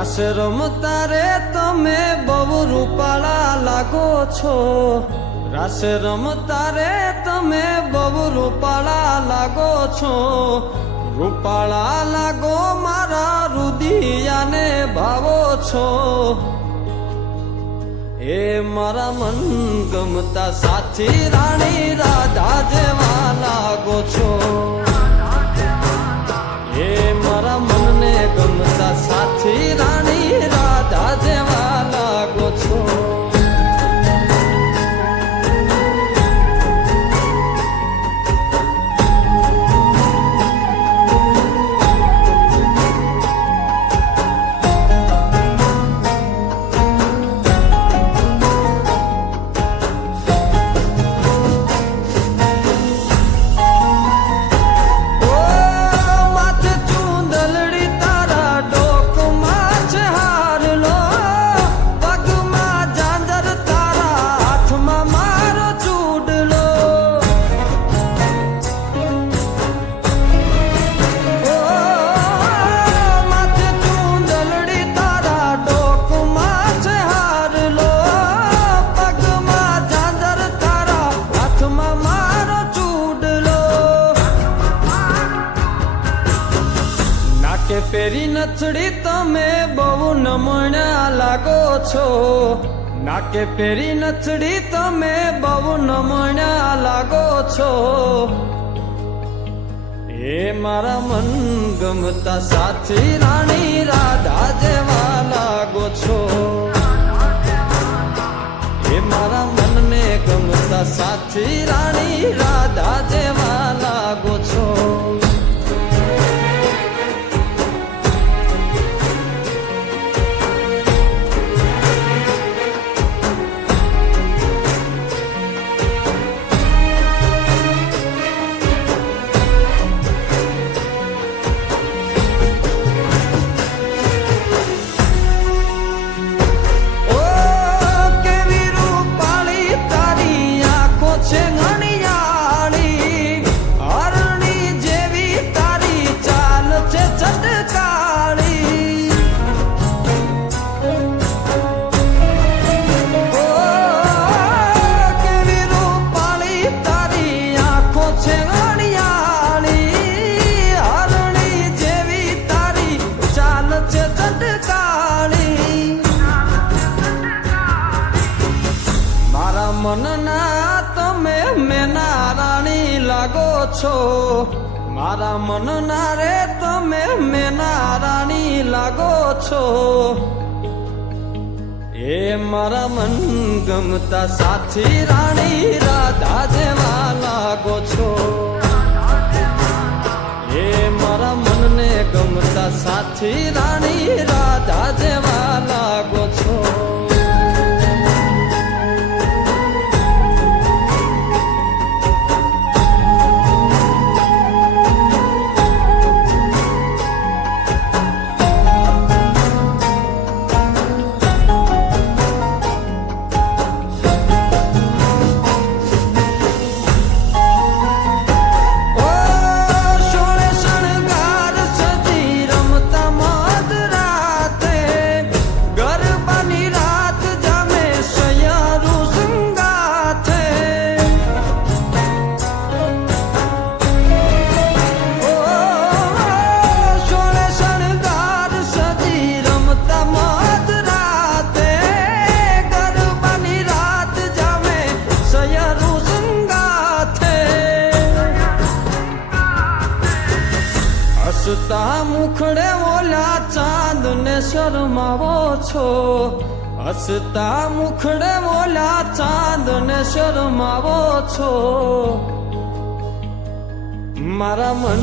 રાસ રમતા રે તમે બહુ રૂપાળા લાગો છો, રાસ રમતા રે તમે બહુ રૂપાળા લાગો છો, રૂપાળા લાગો મારા રુદિયાને ભાવો છો, એ મારા મન ગમતા સાથી રાણી રાધા જેવા લાગો છો, એ મારા મનને ગમતા સાથી રાણી રાધા જેવા લાગો છો. પેરી નથડી તમે બહુ નમણા લાગો છો, નાકે પેરી નથડી તમે બહુ નમણા લાગો છો, એ મારા મન ગમતા સાથી રાણી રાધા જેવા લાગો છો, એ મારા મનને ગમતા સાથી રાણી રાધા જેવા લાગો છો. મનના તમે મેના રાણી લાગો છો, મારા મનના રે તમે મેના રાણી લાગો છો, એ મારા મન ગમતા સાથી રાણી રાધા જેવા લાગો છો, એ મારા મનને ગમતા સાથી રાણી રાધા જેવા લાગો છો. હસતા મુખડે ઓલા ચાંદ ને શરમાવો છો, હસતા મુખડે ઓલા ચાંદ ને શરમાવો છો, મારા મન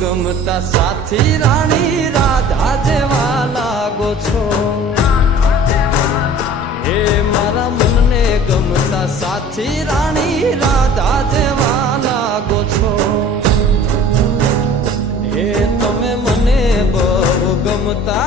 ગમતા સાથી રાણી રાધા જેવા લાગો છો, એ મારા મનને ગમતા સાથી રાણી રાધા જેવા લાગો છો, એ તમે મને બહુ ગમતા